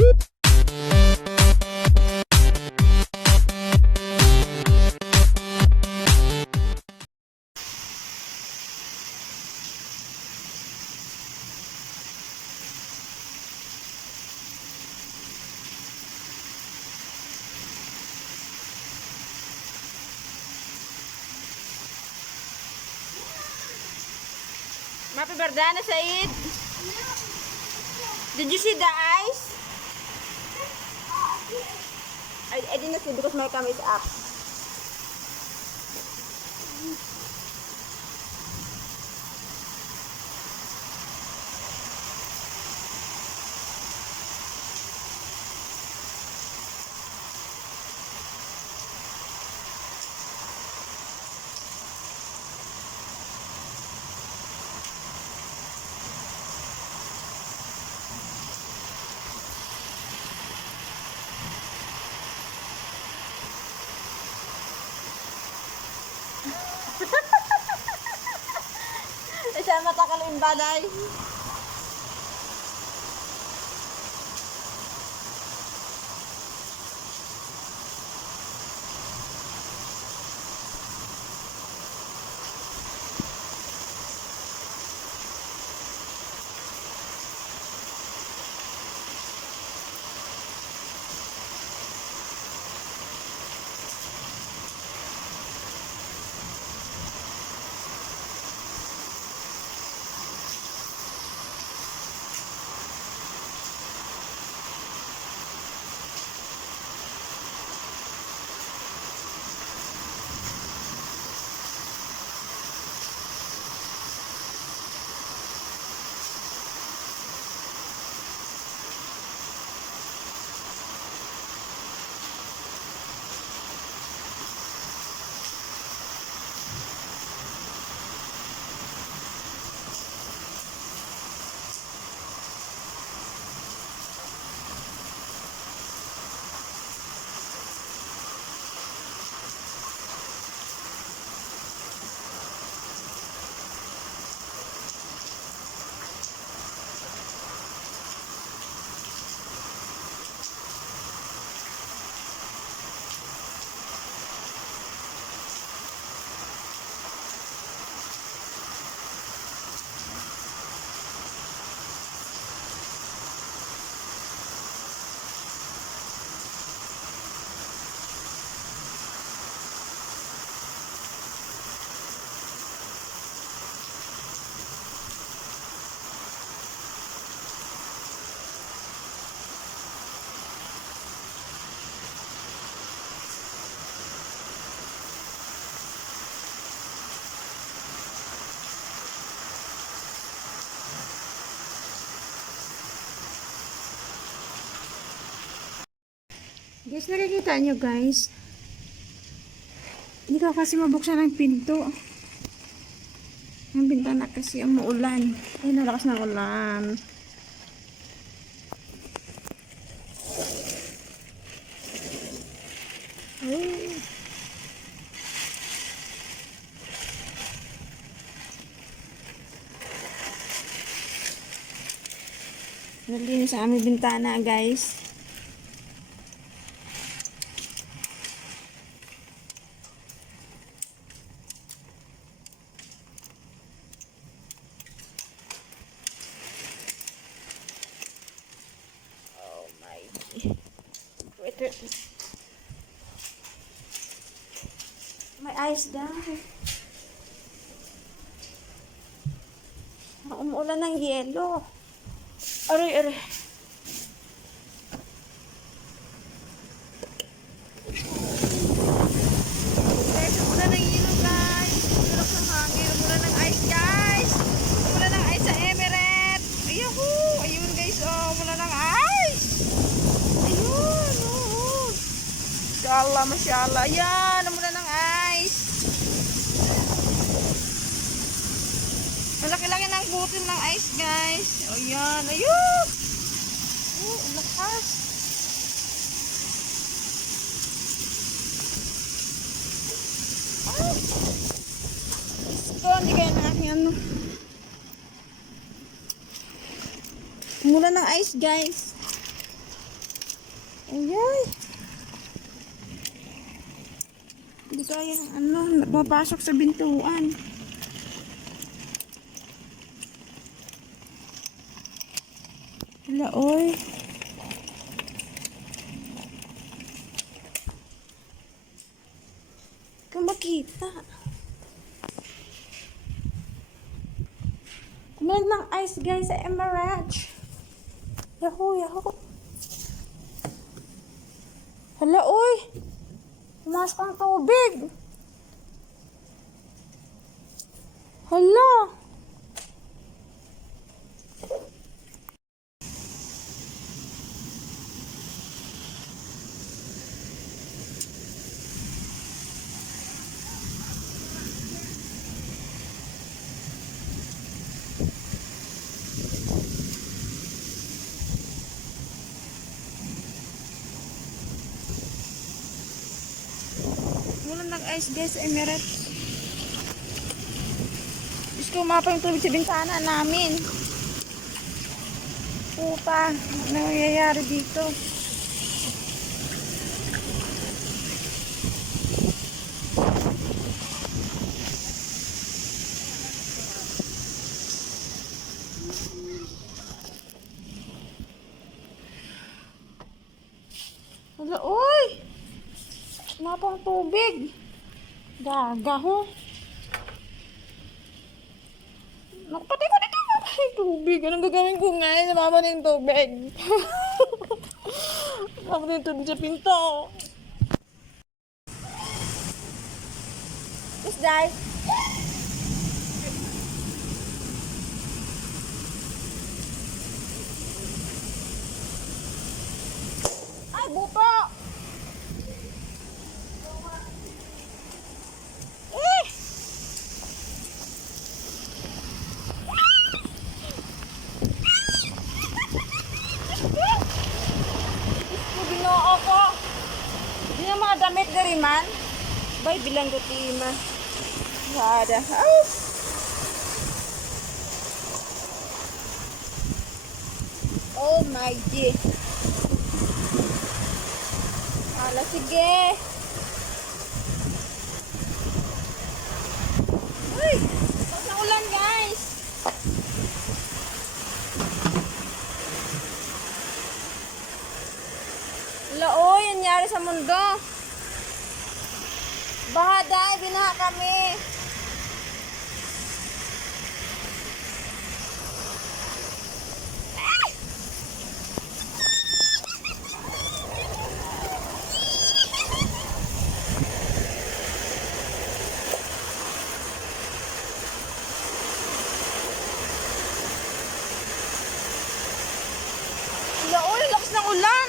Happy birthday, Said. Did you see the eyes? I didn't see because my camera is up. Isa mata kaluin baday. Guys, nakikita nyo guys. Hindi ko kasi mabuksan ang pinto. Ang bintana kasi umuulan. Ay, nalakas ng ulan. Ay. Nalinis sa aming bintana guys. Wait. My eyes down. Umuulan ng yelo. Aray. Guys, umuulan ng yelo guys. Umuulan ng hangin. Umuulan ng ice guys. Umuulan ng ice sa Emirates. Ayun guys. Oh, umuulan ng ice. Ayun. Oh. Masyaallah. Ayan. Umuulan ng ice. Malaki-laki ng butil ng ice guys. O yan. Ayun. Oh, lakas. Oh. Let's go. Hindi kaya natin ano. Mula ng ice guys. Ayay. Hindi kaya ng ano, mapasok sa bintuan. Hala, oy. Kung makita. Kumain ng ice guys sa Emerald. Yahoo, yahoo. Hala, oy. Pumasok ang tubig. Hala. Wala nag-ice guys sa Emirates. Diyos ko, umapa yung tubig sa bintana namin. Puta, ano nangyayari dito? Wala, oy! Umapa ang tubig. Gaga, ho. Naku, pati ko dito. Ay, tubig. Anong gagawin ko nga? Namama na yung tubig. Namama na yung tubig sa pinto. Yes, guys. Ay, buto. Eh! Ginoo ko. Hindi na mga damit dari man. Bay, bilang gutima. Ada. Ay! Oh my G. Ala, sige. Uy! Huwag na ulan, guys. Wala, oy, nangyari sa mundo. Baha, dahil binaha kami. Wala, oy, lakas ng ulan.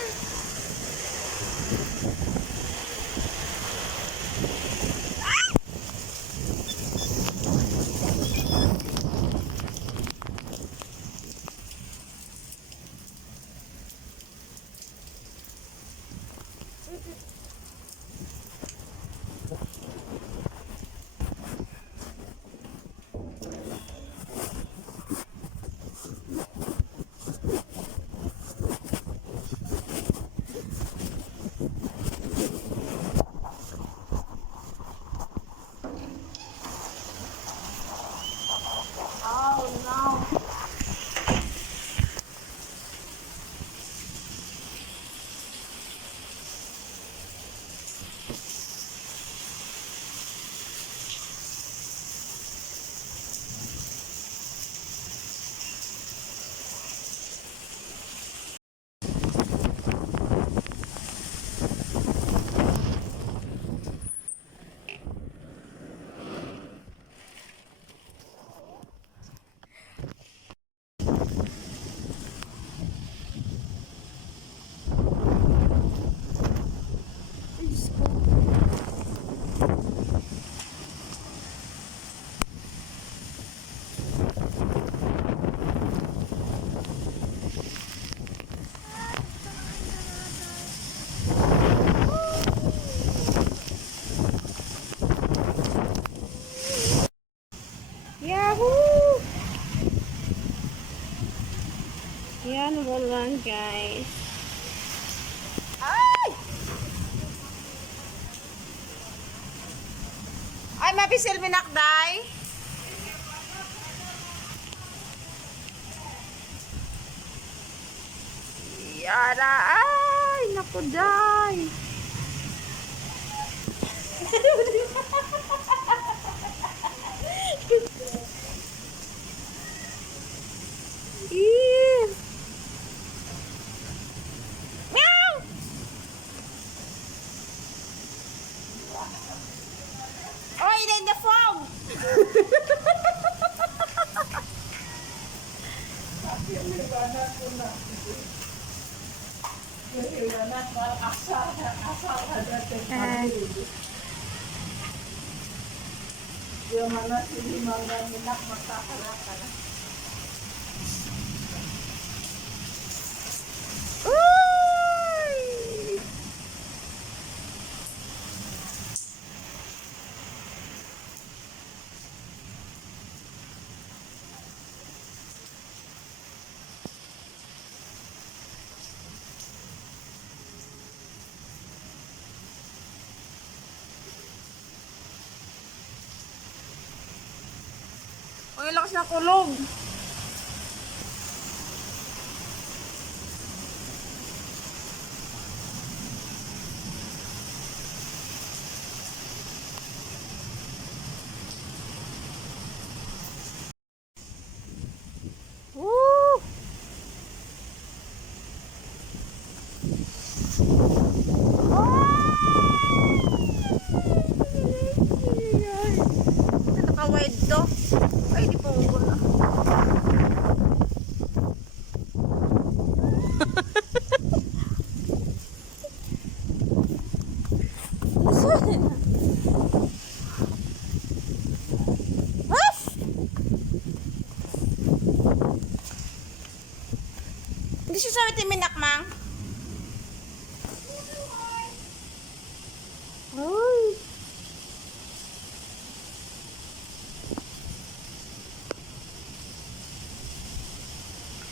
Oh no. Yahoo! Yan, wala guys. Ay, mapisil minakday. Yara, ay, naku, day. Ew. Meow. Oh, it in the phone. Uy. Ang lakas ng kulog. Woo! Naka-wide to. Ay, di pa wala. Hindi siya sa atin minakmang. Ay.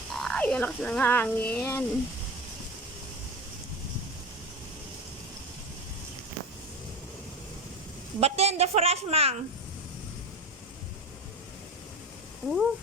Ay, ang lakas ng hangin. Batin the fresh mang. Ooh.